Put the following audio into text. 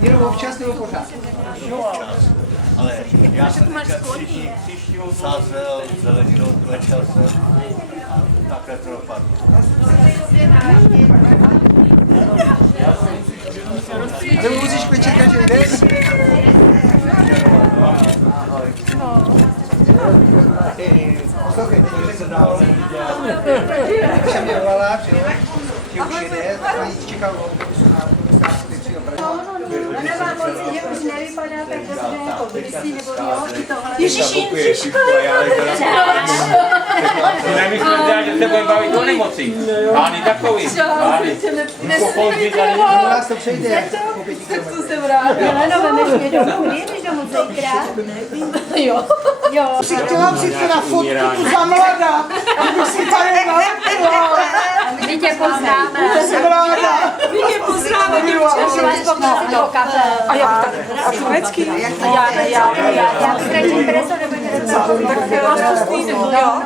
Jenom občas nebo pořád? Ale já jsem teďka 3 dní příštího sázel, zeleninu, klečel jsem a takhle to dopadlo. Ale musíš klečet každý den? Poslouchej, teď se dál. Když jsem mě volala, že už jede, tak na nic čekal autobusu na autobustářku, teď přijel Brno. Ona má pocit, že už nevypadá tak dobře jako kdysi, nebo jo, i tohle. Ježiši, Jindřiško, Já bych chtěla, že se budeme bavit o nemocích. Hány takový. Hány. U nás to přejde. To jsem ráda. No, vemeš mě domů, jedeš domů zítra? Jo. Jo. si chtěla vzít na fotku tu za mladá, kdyby si tady nalepila. My tě poznáme. Jsem ráda. My tě poznáme, děvče. A jak tak? A šumecký? Já ztratím preso, nebo něco. Tak vyrostl s týdem, jo?